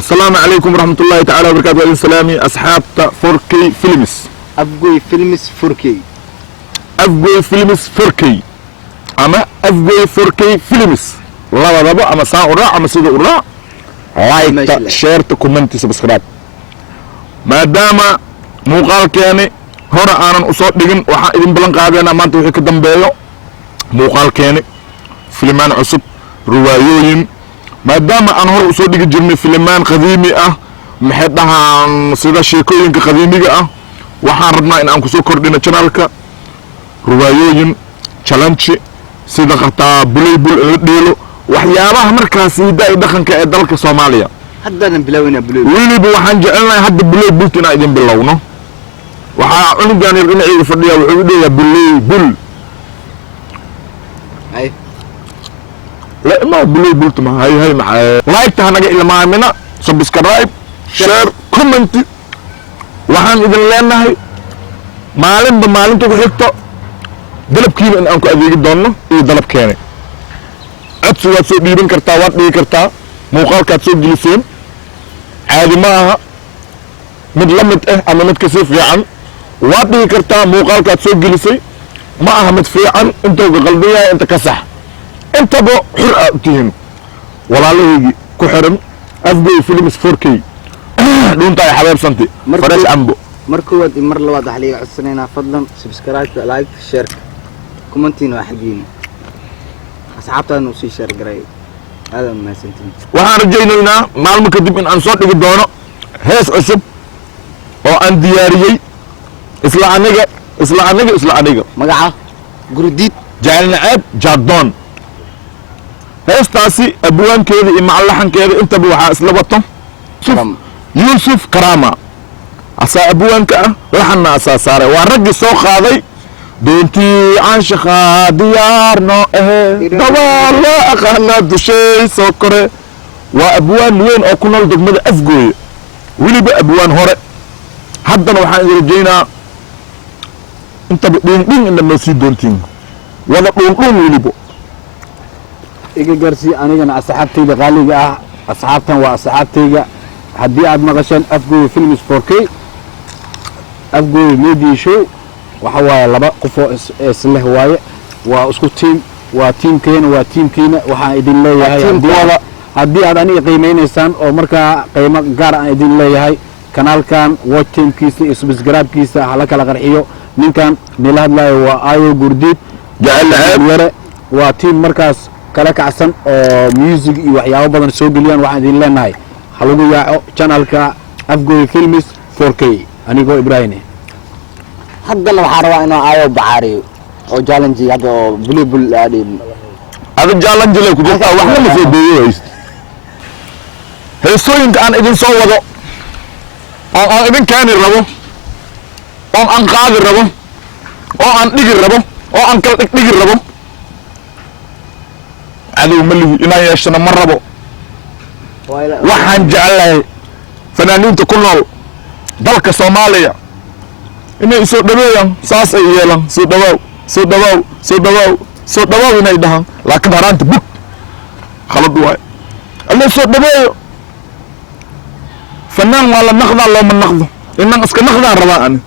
السلام عليكم ورحمة الله تعالى وبركاته. السلامي أصحاب 4K فيلمز. أفقوي فيلمز 4K. أفقوي فيلمز 4K. أما أفقوي 4K فيلمز. والله ربع أما ساعة وراء أما سيدة وراء. لايك شير كومنت سبسكرايب. ما دام موقال كياني هورا أنا أصوت دقن وحا إذن بلان قادينا ما انتو حكا دنبايو موقال كياني فيلمان عصب روايوين ما دام أنا هور أصوت دقن جرمي فيلمان قديمي محيطها سيدا شيكوين قديمي waxaan rabnaa in aan ku soo kordhino channelka ruwaayooyin challenge sida qataa buleybul la dheelo waxyaabaha markaas hidaay dhaqanka ee dalka Soomaaliya haddana bilawina buleybul weliba waxaan jecelnahay hadda buleybul inaan idin bilowno waxa cunugan yar inay fadhiya wuxuu dheeyaa buleybul ay la ma buleybul tuma hay like tahanaga ilmaamina subscribe share comment waxaan idin leenahay maalinba maalinta ku xigto dalabkiina in aan ku adeegi doono iyo dalabkeena codsi waad soo dhiiban kartaa waad dhigi kartaa muuqaalkaad soo geliseen caadi ma aha mid la mid ah ama mid ka sii fiican waad dhigi kartaa muuqaalkaad soo gelisay ma aha mid fiican intuu qaldan yahay inta ka sax intaba xur aad u tihiin walaalahaygi ku xiran Afgoy Films 4K دونتا يا حبايب سنتي فريش امبو مركواد مر لباد حليق عدسنينا فضلا سبسكرايب لايك شير كومنتين وحقين اصحابتا نوسي شير قريب هذا ما سنتين waxaan rajaynaynaa maalmo kadib in aan soo dhigi doono hees cusub oo aan diyaariyay isla aniga magaca gurdiid jaalna aad jadon heestaasi abwaankeeda iyo macalaxankeeda intaba waxa isla wato يوسف كرامة أسا أبوانك لحنا أسا سارة ورقي سو خاضي بنتي عاشقة ديارنا دوار لا أخانا دوشي سوكري وأبوان وين أكون لدك مدى أفقوي ولي بأبوان هوري حدنا وحان رجينا انت بقين إنما سي دونتين ولا بقين ولي بو إيجا جرسي أنا أصحابتي لغالي أصحابتنا وأصحابتي haddii aad maqasheen Afgoy Films 4K Afgoy Media Show waxa waaye laba qof oo isleh waaye waa isku teamkeena waxaan idin leeyahay haddii aad aniga qiimeynaysaan oo markaa qiimo gaar ah idin leeyahay kanaalkan watch teamkiisa iyo subscribe-kiisa hala kala qarxiyo ninkan nila hadlayo waa Ayo Gurdiid jacayl waa team markaas kala kacsan oo music iyo waxyaabo badan soo geliyaan waxaan idin leenahay halagu yaaco channelka Afgoy Films 4K anigoo Ibrahim haddana waxaan rabaa inaan Ayo bacaariyo oo challenge hadda oo buleybul aadin هذا challenge le ku jirta wax ma soo deeyay heesooyinka aan idin soo wado oo aan idin kaani rabo oo aan qaadi rabo oo aan dhigi rabo oo aan kala dhigi rabo adow malihi inaan yeeshana ma rabo waxaan jecelahay fanaaniinta ku nool dalka Soomaaliya inay soo dhaweeyaan saas ay yeelan soo dhawaw inay dhahan laakiin haraanta bug khalad waay alla soo dhaweeyo fanaan wala naqda loo ma naqdo inaan iska naqdaan rabaa ani